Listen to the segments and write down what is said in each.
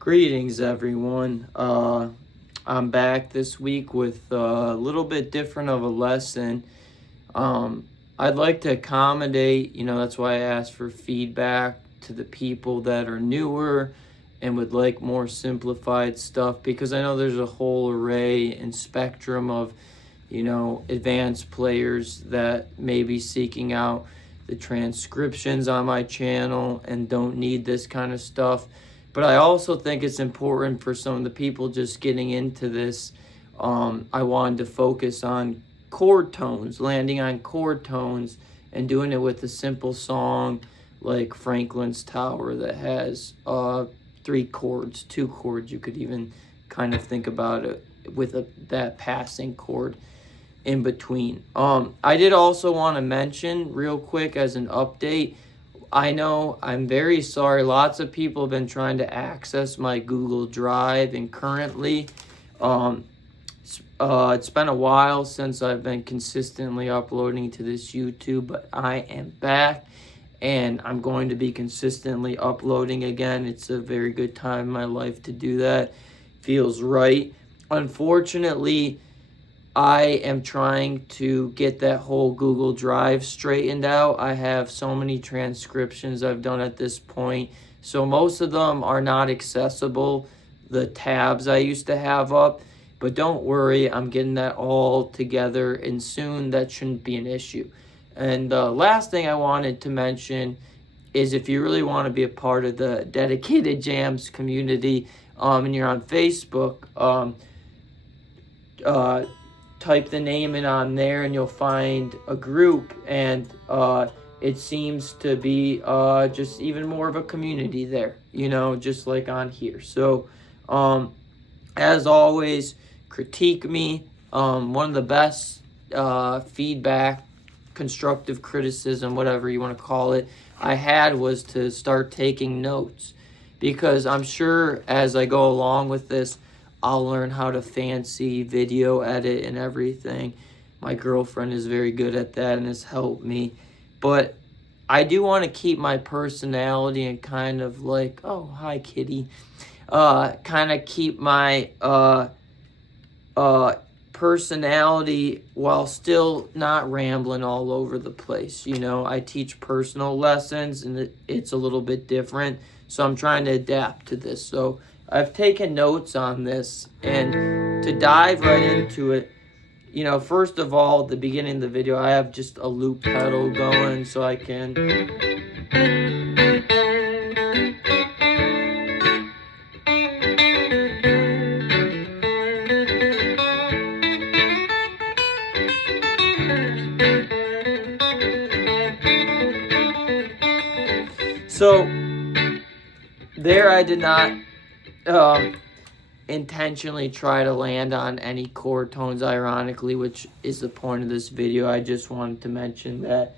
Greetings, everyone. I'm back this week with a little bit different of a lesson. I'd like to accommodate, that's why I asked for feedback to the people that are newer and would like more simplified stuff, because I know there's a whole array and spectrum of, advanced players that may be seeking out the transcriptions on my channel and don't need this kind of stuff. But I also think it's important for some of the people just getting into this. I wanted to focus on chord tones, landing on chord tones, and doing it with a simple song like Franklin's Tower that has 3 chords, 2 chords. You could even kind of think about it with that passing chord in between. I did also want to mention real quick as an update, I know, I'm very sorry. Lots of people have been trying to access my Google Drive, and currently, it's been a while since I've been consistently uploading to this YouTube, but I am back, and I'm going to be consistently uploading again. It's a very good time in my life to do that. Feels right. Unfortunately, I am trying to get that whole Google Drive straightened out. I have so many transcriptions I've done at this point, so most of them are not accessible, the tabs I used to have up, but don't worry, I'm getting that all together, and soon that shouldn't be an issue. And the last thing I wanted to mention is, if you really want to be a part of the Dedicated Jams community, and you're on Facebook, type the name in on there and you'll find a group, and it seems to be just even more of a community there, just like on here. So as always, critique me. One of the best feedback, constructive criticism, whatever you want to call it, I had was to start taking notes, because I'm sure as I go along with this, I'll learn how to fancy video edit and everything. My girlfriend is very good at that and has helped me. But I do want to keep my personality and kind of like, oh, hi, kitty. Kind of keep my personality while still not rambling all over the place. I teach personal lessons, and it's a little bit different. So I'm trying to adapt to this. So I've taken notes on this, and to dive right into it, first of all, at the beginning of the video, I have just a loop pedal going so I can... So there I did not intentionally try to land on any chord tones, ironically, which is the point of this video. I just wanted to mention that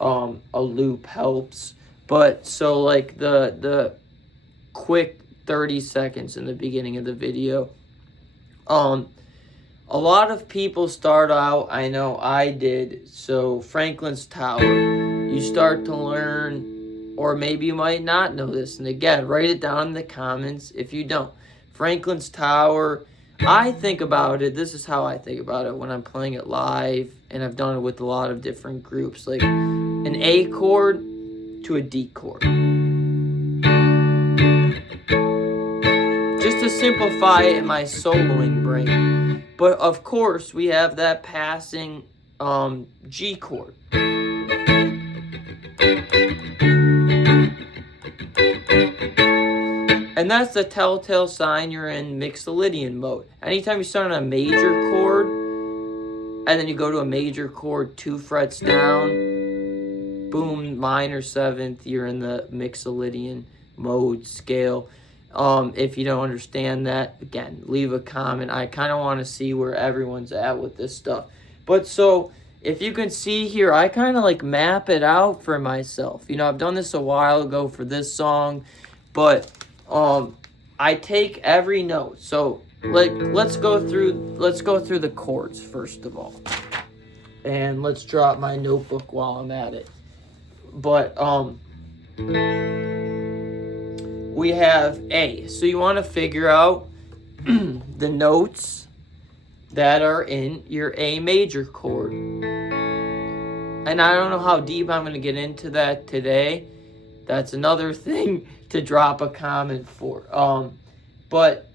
a loop helps. But so like the quick 30 seconds in the beginning of the video, a lot of people start out, I know I did, so Franklin's Tower, you start to learn, or maybe you might not know this, and again, write it down in the comments if you don't. Franklin's Tower, I think about it, this is how I think about it when I'm playing it live, and I've done it with a lot of different groups, like an A chord to a D chord. Just to simplify it in my soloing brain. But of course, we have that passing G chord. And that's the telltale sign you're in Mixolydian mode. Anytime you start on a major chord, and then you go to a major chord 2 frets down, boom, minor 7th, you're in the Mixolydian mode scale. If you don't understand that, again, leave a comment. I kind of want to see where everyone's at with this stuff. But so, if you can see here, I kind of like map it out for myself. You know, I've done this a while ago for this song, but I take every note. So like let's go through the chords first of all. And let's drop my notebook while I'm at it. But we have A. So you want to figure out the notes that are in your A major chord. And I don't know how deep I'm going to get into that today. That's another thing to drop a comment for. But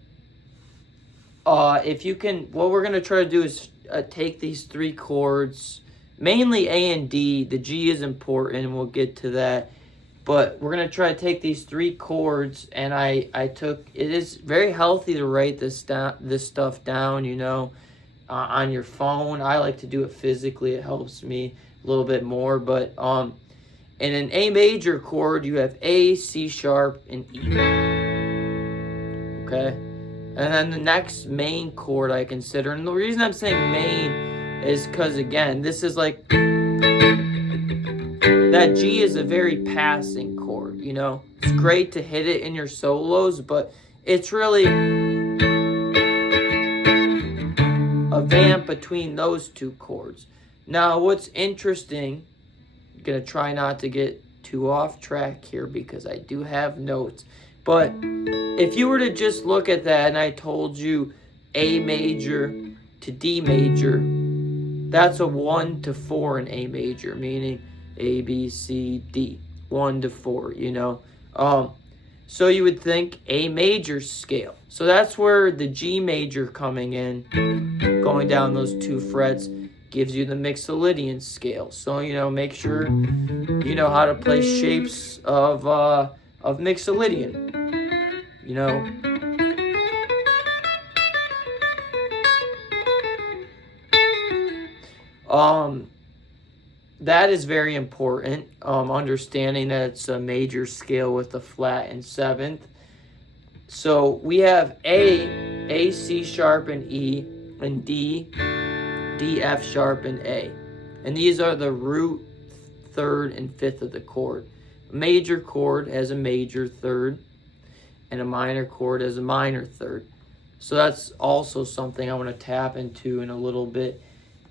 if you can, what we're going to try to do is take these three chords, mainly A and D. The G is important, and we'll get to that. But we're going to try to take these three chords, and it is very healthy to write this stuff down, you know, on your phone. I like to do it physically. It helps me a little bit more. But in an A major chord, you have A, C sharp, and E. Okay? And then the next main chord I consider, and the reason I'm saying main is because, again, this is like, that G is a very passing chord, you know? It's great to hit it in your solos, but it's really a vamp between those two chords. Now, what's interesting, I'm going to try not to get too off track here because I do have notes, but if you were to just look at that and I told you A major to D major, that's a 1 to 4 in A major, meaning A, B, C, D, 1 to 4, you know. So you would think A major scale. So that's where the G major coming in, going down those two frets, gives you the Mixolydian scale. So, you know, make sure you know how to play shapes of Mixolydian, you know. That is very important, understanding that it's a major scale with a flat and seventh. So we have A, C sharp, and E, and D, F sharp, and A. And these are the root, third, and fifth of the chord. A major chord has a major third, and a minor chord has a minor third. So that's also something I want to tap into in a little bit,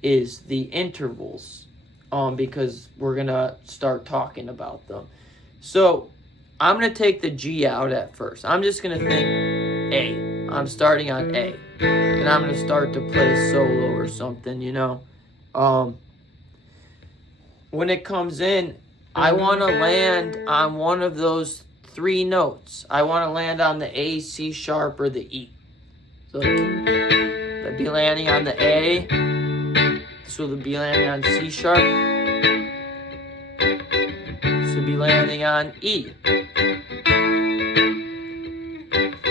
is the intervals, because we're going to start talking about them. So I'm going to take the G out at first. I'm just going to think A. I'm starting on A. And I'm going to start to play solo or something, you know. When it comes in, I want to land on one of those three notes. I want to land on the A, C sharp, or the E. So I'd be landing on the A. So they'll be landing on C sharp. So be landing on E.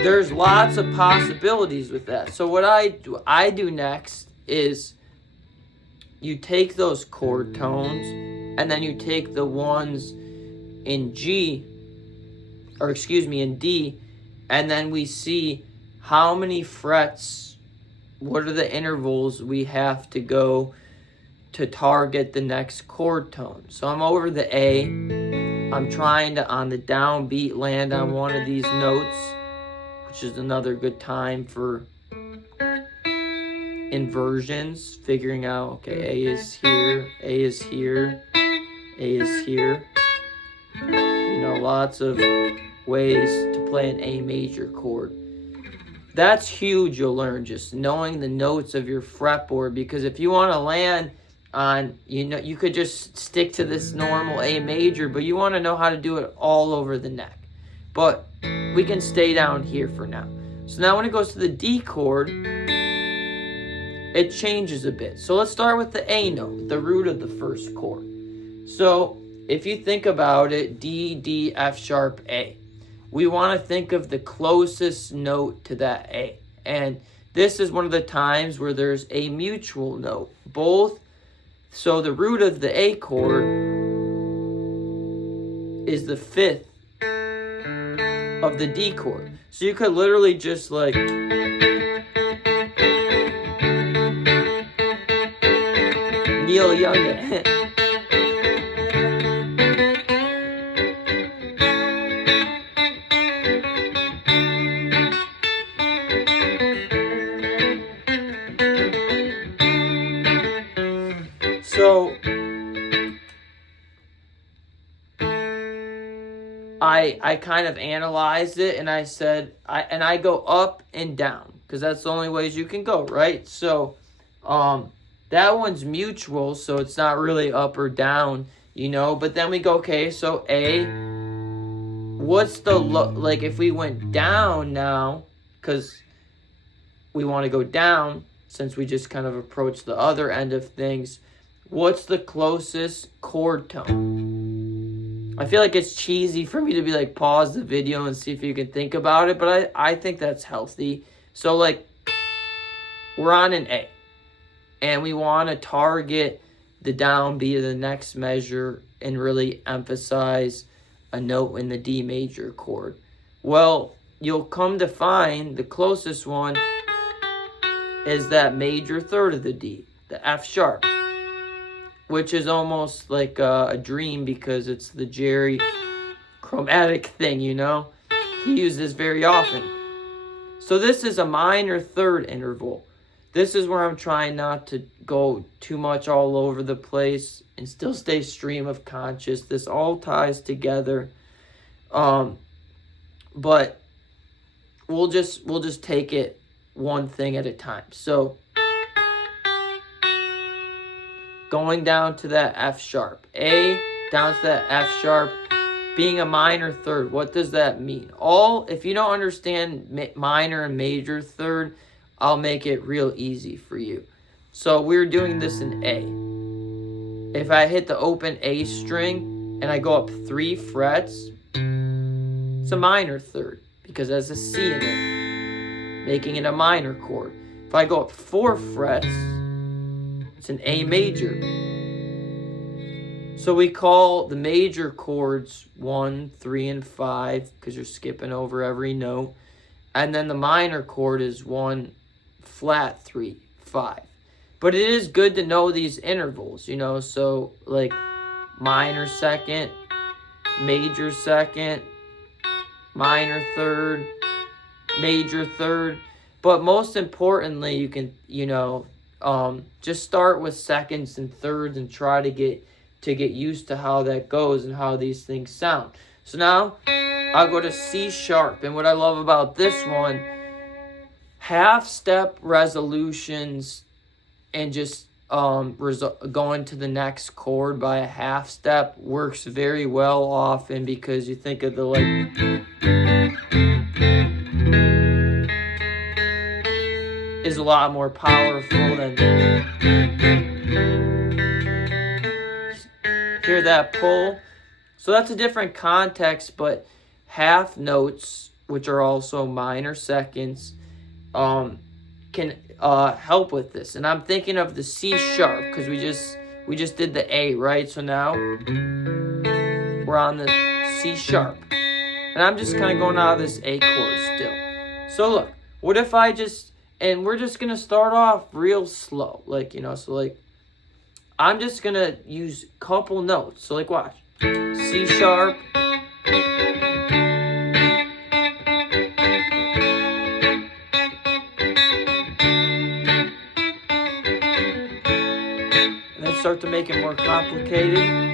There's lots of possibilities with that. So what I do next is you take those chord tones and then you take the ones in G, or excuse me, in D, and then we see how many frets, what are the intervals we have to go to target the next chord tone. So I'm over the A. I'm trying to, on the downbeat, land on one of these notes, which is another good time for inversions, figuring out, okay, A is here, A is here, A is here. You know, lots of ways to play an A major chord. That's huge, you'll learn, just knowing the notes of your fretboard, because if you want to land on, you know, you could just stick to this normal A major, but you want to know how to do it all over the neck. But we can stay down here for now. So now when it goes to the D chord, it changes a bit. So let's start with the A note, the root of the first chord. So if you think about it, D, D, F sharp, A. We want to think of the closest note to that A. And this is one of the times where there's a mutual note. Both, so the root of the A chord is the fifth of the D chord. So you could literally just like Neil Young it. So I kind of analyzed it, and I said I go up and down because that's the only ways you can go, right? So that one's mutual, so it's not really up or down, you know. But then we go, okay, so A, what's the like if we went down now, because we want to go down since we just kind of approached the other end of things, what's the closest chord tone? I feel like it's cheesy for me to be like, pause the video and see if you can think about it, but I think that's healthy. So like, we're on an A, and we want to target the downbeat of the next measure and really emphasize a note in the D major chord. Well, you'll come to find the closest one is that major third of the D, the F sharp, which is almost like a dream because it's the Jerry chromatic thing, you know? He uses this very often. So this is a minor third interval. This is where I'm trying not to go too much all over the place and still stay stream of conscious. This all ties together. But we'll just take it one thing at a time. So going down to that F sharp. A down to that F sharp, being a minor third. What does that mean? If you don't understand minor and major third, I'll make it real easy for you. So we're doing this in A. If I hit the open A string and I go up 3 frets, it's a minor third because it has a C in it, making it a minor chord. If I go up 4 frets, it's an A major. So we call the major chords 1, 3, and 5 because you're skipping over every note. And then the minor chord is 1, flat, 3, 5. But it is good to know these intervals, you know. So like minor second, major second, minor third, major third. But most importantly, you can, you know, just start with seconds and thirds and try to get used to how that goes and how these things sound. So now I'll go to C sharp. And what I love about this one, half step resolutions and just going to the next chord by a half step works very well often because you think of the like is a lot more powerful than hear that pull. So that's a different context, but half notes, which are also minor seconds, can help with this. And I'm thinking of the C sharp because we just did the A, right? So now we're on the C sharp. And I'm just kind of going out of this A chord still. So look, what if I and we're just going to start off real slow. Like, you know, so like, I'm just going to use a couple notes. So like, watch. C sharp. And then start to make it more complicated.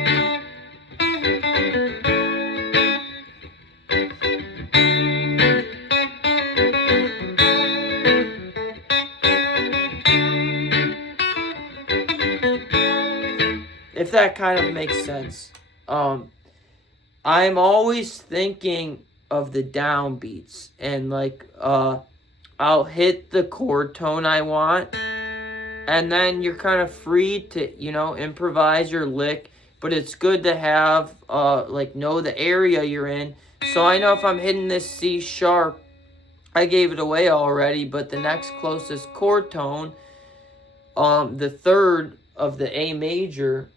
If that kind of makes sense. I'm always thinking of the downbeats and like I'll hit the chord tone I want and then you're kind of free to, you know, improvise your lick, but it's good to have like know the area you're in. So I know if I'm hitting this C sharp, I gave it away already, but the next closest chord tone, the third of the A major,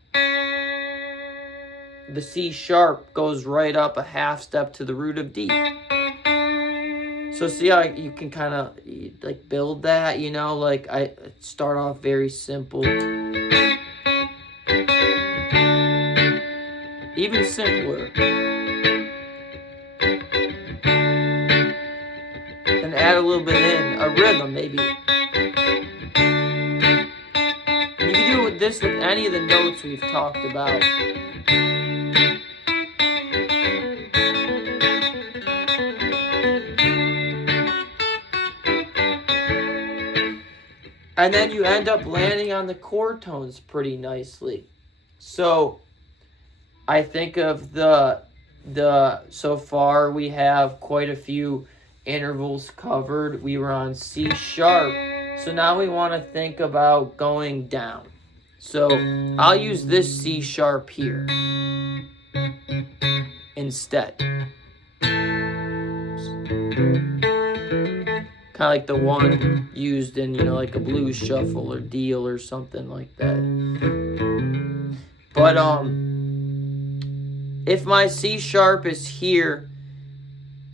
the C sharp goes right up a half step to the root of D. So see how you can kind of like build that, you know, like I start off very simple. Even simpler. Then add a little bit in, a rhythm maybe. And you can do this with any of the notes we've talked about. And then you end up landing on the chord tones pretty nicely. So I think of the so far we have quite a few intervals covered. We were on C sharp. So now we want to think about going down. So I'll use this C sharp here instead. Kind of like the one used in, you know, like a blues shuffle or deal or something like that. But if my C sharp is here,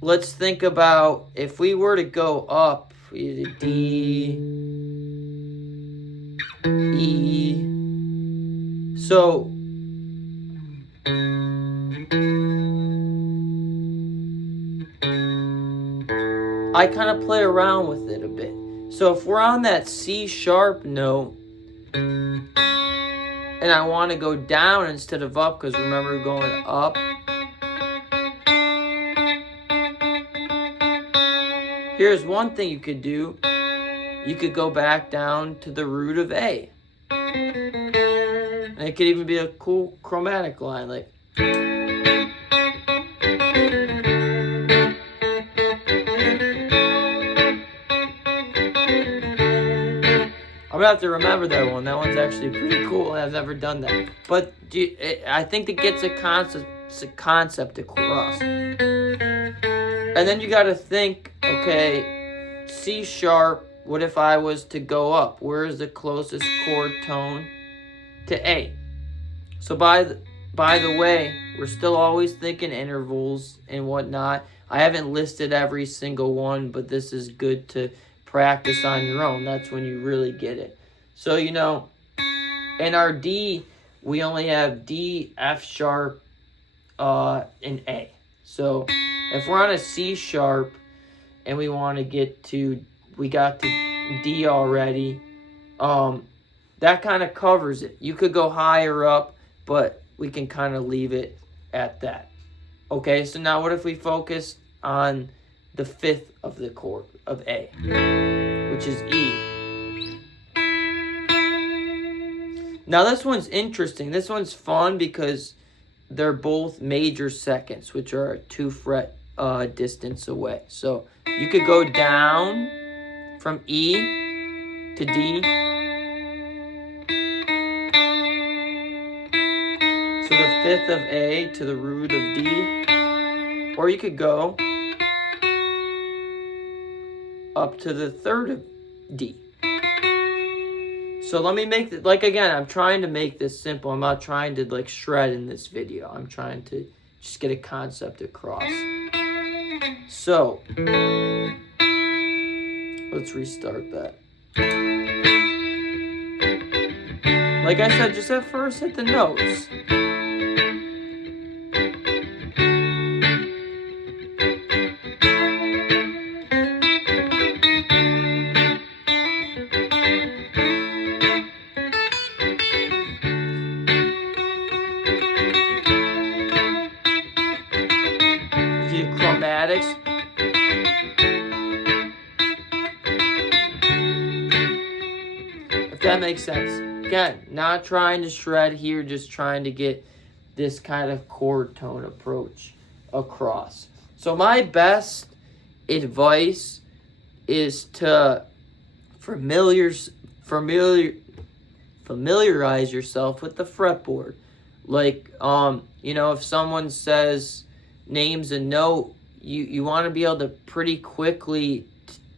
let's think about if we were to go up, D, E. So I kind of play around with it a bit. So if we're on that C sharp note and I want to go down instead of up, because remember going up, here's one thing you could do. You could go back down to the root of A. And it could even be a cool chromatic line, like. I'm gonna have to remember that one. That one's actually pretty cool. I've never done that. But I think it gets a concept across. And then you gotta think, okay, C sharp, what if I was to go up? Where is the closest chord tone to A? So by the way, we're still always thinking intervals and whatnot. I haven't listed every single one, but this is good to practice on your own. That's when you really get it. So, you know, in our D, we only have D, F sharp, and A. So if we're on a C sharp and we want to get to, we got to D already, that kind of covers it. You could go higher up, but we can kind of leave it at that. Okay, so now what if we focus on the fifth of the chord of A, which is E. Now this one's interesting. This one's fun because they're both major seconds, which are a 2 fret distance away. So you could go down from E to D. So the fifth of A to the root of D. Or you could go up to the third of D. So let me make it, like again, I'm trying to make this simple. I'm not trying to like shred in this video. I'm trying to just get a concept across. So, let's restart that. Like I said, just at first hit the notes. Chromatics. If that makes sense. Again, not trying to shred here, just trying to get this kind of chord tone approach across. So my best advice is to familiarize yourself with the fretboard. Like, you know, if someone says names a note, you want to be able to pretty quickly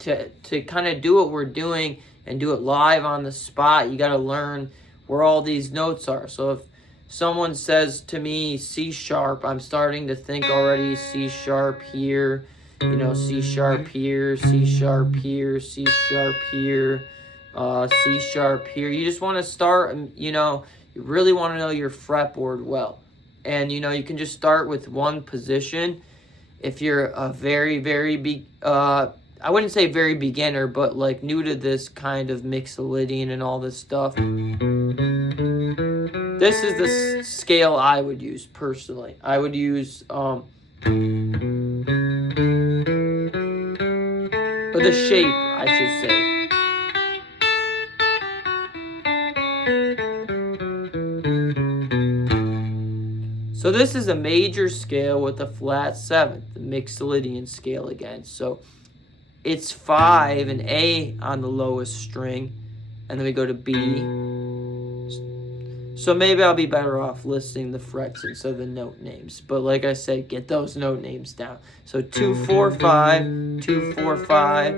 to kind of do what we're doing and do it live on the spot. You got to learn where all these notes are. So if someone says to me C sharp, I'm starting to think already C sharp here, you know, C sharp here, C sharp here, C sharp here, C sharp here. You just want to start, you know, you really want to know your fretboard well. And, you know, you can just start with one position. If you're a very, very I wouldn't say very beginner, but like new to this kind of Mixolydian and all this stuff. This is the scale I would use personally. I would use or the shape, I should say. So this is a major scale with a flat seventh, the Mixolydian scale again. So it's 5 and A on the lowest string, and then we go to B. So maybe I'll be better off listing the frets instead of the note names. But like I said, get those note names down. So 2, 4, 5, 2, 4, 5.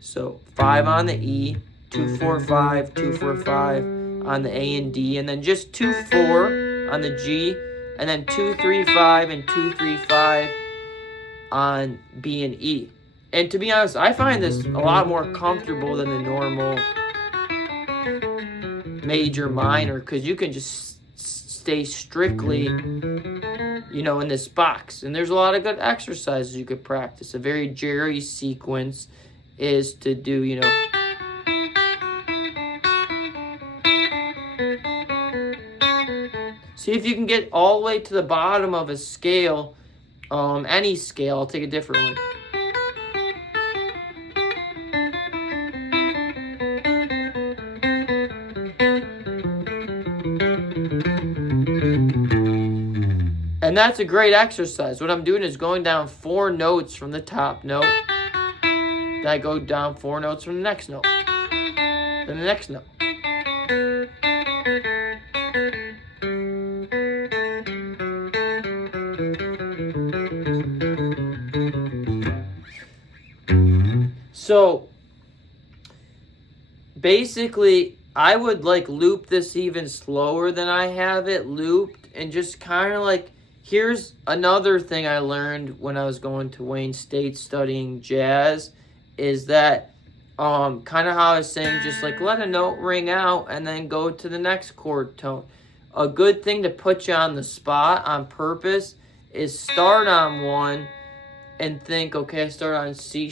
So 5 on the E, 2, 4, 5, 2, 4, 5 on the A and D, and then just 2, 4 on the G, and then 2, 3, 5, and 2, 3, 5 on B and E. And to be honest, I find this a lot more comfortable than the normal major minor, because you can just stay strictly, you know, in this box. And there's a lot of good exercises you could practice. A very Jerry sequence is to do, you know, see if you can get all the way to the bottom of a scale, any scale. I'll take a different one. And that's a great exercise. What I'm doing is going down 4 notes from the top note. Then I go down 4 notes from the next note. Then the next note. So basically, I would like loop this even slower than I have it looped, and just kind of like, here's another thing I learned when I was going to Wayne State studying jazz, is that kind of how I was saying, just like let a note ring out and then go to the next chord tone. A good thing to put you on the spot on purpose is start on one and think, okay, I start on C,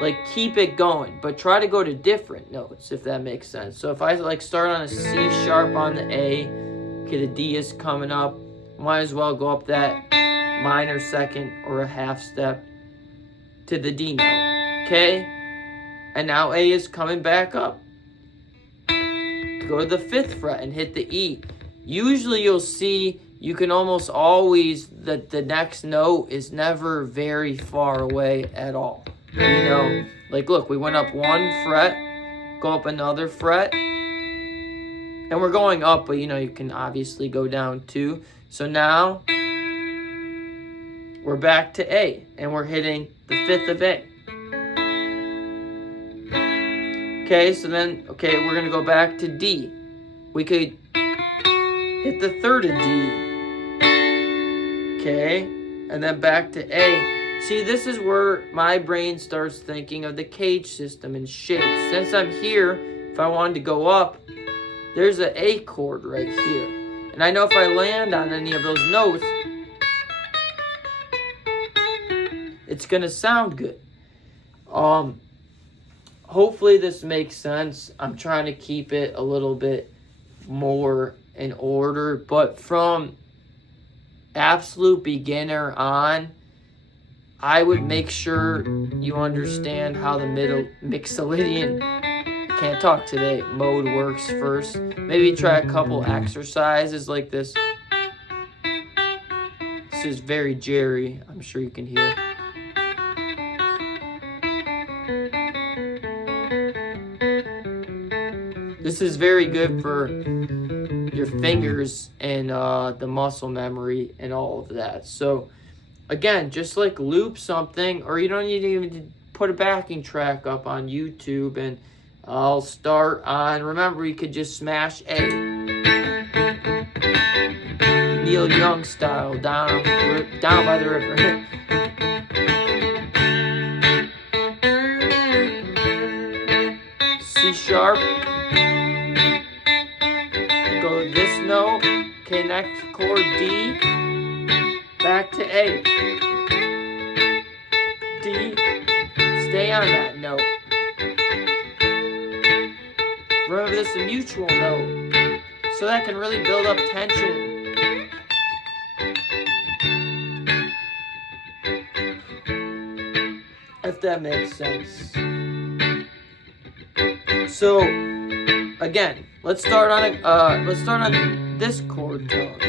like keep it going, but try to go to different notes, if that makes sense. So if I like start on a C sharp on the A, okay, the D is coming up, might as well go up that minor second or a half step to the D note, okay? And now A is coming back up. Go to the 5th fret and hit the E. Usually you'll see you can almost always, that the next note is never very far away at all. You know, like look, we went up 1 fret, go up another fret, and we're going up, but you know, you can obviously go down 2. So now we're back to A, and we're hitting the 5th of A. Okay, so then, okay, we're gonna go back to D. We could hit the 3rd of D. Okay, and then back to A. See, this is where my brain starts thinking of the cage system and shapes. Since I'm here, if I wanted to go up, there's an A chord right here. And I know if I land on any of those notes, it's going to sound good. Hopefully this makes sense. I'm trying to keep it a little bit more in order, but from absolute beginner on, I would make sure you understand how the Mixolydian, can't talk today, mode works first. Maybe try a couple exercises like this. This is very Jerry, I'm sure you can hear. This is very good for your fingers and the muscle memory and all of that. So again, just like loop something, or you don't need to even put a backing track up on YouTube, and I'll start on, remember you could just smash A. Neil Young style, down by the river. C sharp, go this note, okay, next chord D, back to A, D, stay on that note. Remember, this is a mutual note, so that can really build up tension. If that makes sense. So again, let's start on this chord tone.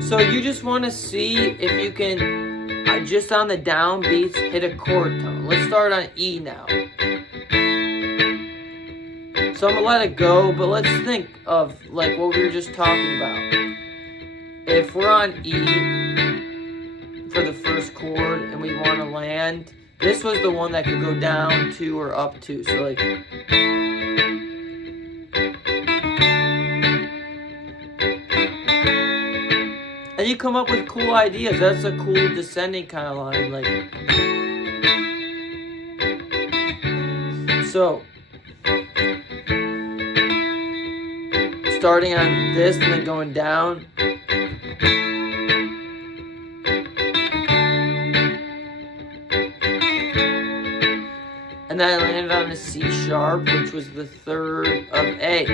So you just want to see if you can just on the down beats hit a chord tone. Let's start on E now. So I'm gonna let it go, but let's think of like what we were just talking about. If we're on E for the first chord and we want to land, this was the one that could go down to or up to. So like, and you come up with cool ideas. That's a cool descending kind of line. Like, so starting on this and then going down. And then I landed on a C sharp, which was the third of A.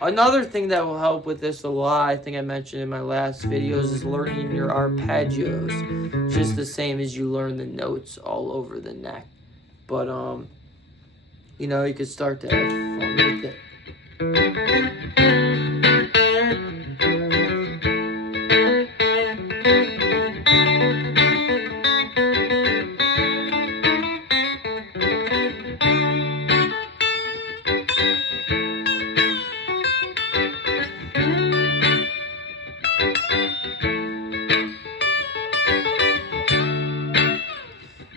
Another thing that will help with this a lot, I think I mentioned in my last videos, is learning your arpeggios. Just the same as you learn the notes all over the neck. But, you know, you could start to have fun with it.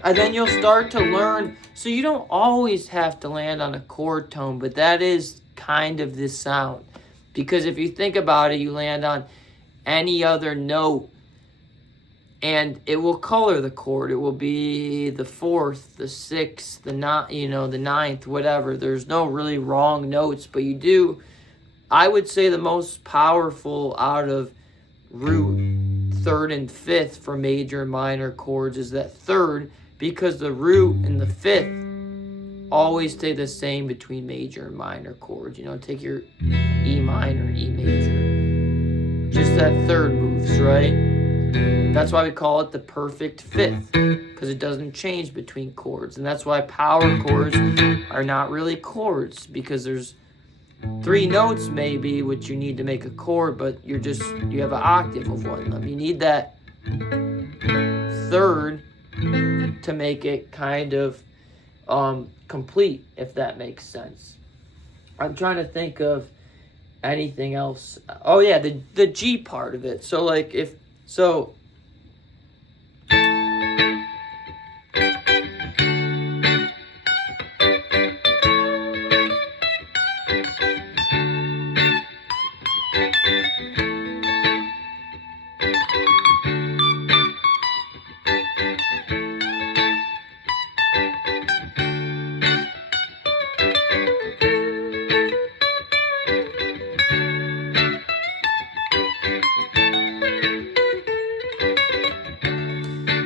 And then you'll start to learn, so you don't always have to land on a chord tone, but that is kind of the sound. Because if you think about it, you land on any other note, and it will color the chord. It will be the fourth, the sixth, the ninth, whatever. There's no really wrong notes, but you do, I would say the most powerful out of root, third, and fifth for major and minor chords is that third, because the root and the fifth always stay the same between major and minor chords. You know, take your E minor and E major. Just that third moves, right? That's why we call it the perfect fifth, because it doesn't change between chords. And that's why power chords are not really chords, because there's 3 notes maybe which you need to make a chord, but you have an octave of one of them. You need that third to make it kind of complete, if that makes sense. I'm trying to think of anything else. Oh yeah, the G part of it. So like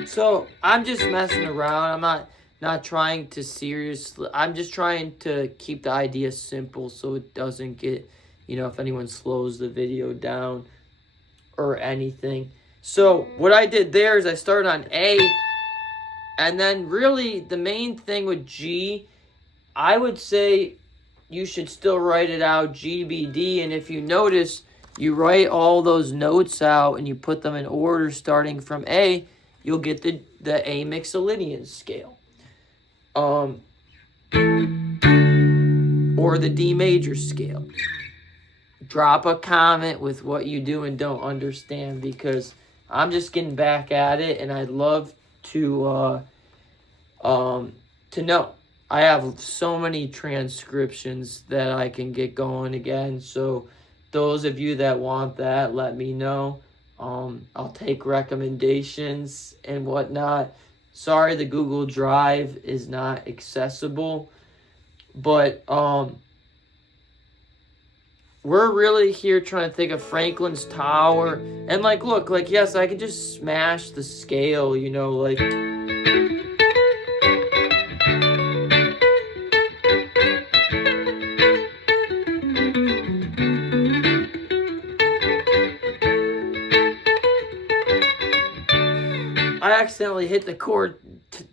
So I'm just messing around. I'm not trying to seriously. I'm just trying to keep the idea simple so it doesn't get, if anyone slows the video down or anything. So what I did there is I started on A, and then really the main thing with G, I would say you should still write it out G, B, D, and if you notice, you write all those notes out and you put them in order starting from A, you'll get the A Mixolydian scale. Or the D major scale. Drop a comment with what you do and don't understand, because I'm just getting back at it and I'd love to know. I have so many transcriptions that I can get going again, so those of you that want that, let me know. I'll take recommendations and whatnot. Sorry the Google Drive is not accessible, but we're really here trying to think of Franklin's Tower. And like, look, like, yes, I could just smash the scale, you know, like. I accidentally hit the chord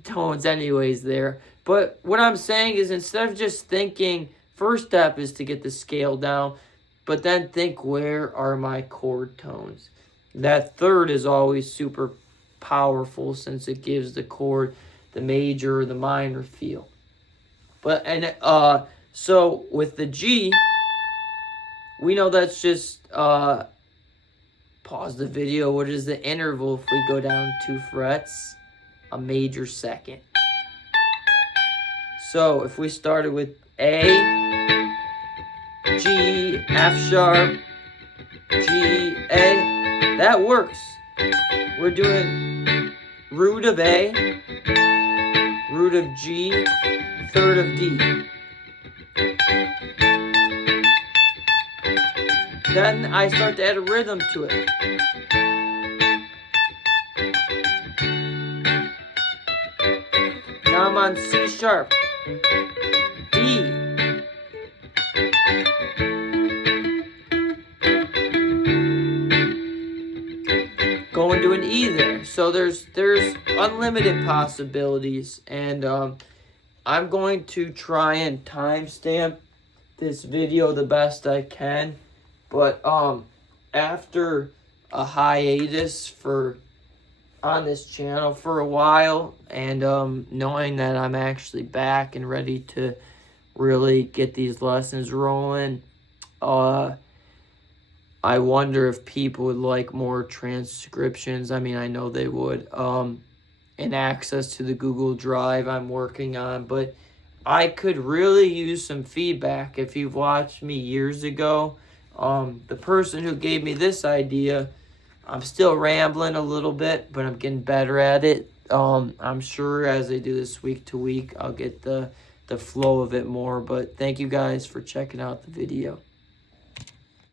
tones anyways there. But what I'm saying is, instead of just thinking, first step is to get the scale down, but then think, where are my chord tones? That third is always super powerful since it gives the chord the major or the minor feel. So with the G, we know that's just pause the video. What is the interval if we go down 2 frets? A major second. So if we started with A, G, F sharp, G, A, that works. We're doing root of A, root of G, third of D. Then I start to add a rhythm to it. Now I'm on C sharp, D, going to an E there. So there's unlimited possibilities, and I'm going to try and timestamp this video the best I can. But after a hiatus on this channel for a while, and knowing that I'm actually back and ready to really get these lessons rolling, I wonder if people would like more transcriptions. I mean, I know they would. And access to the Google Drive I'm working on, but I could really use some feedback. If you've watched me years ago, the person who gave me this idea, I'm still rambling a little bit, but I'm getting better at it. I'm sure as I do this week to week, I'll get the flow of it more. But thank you guys for checking out the video.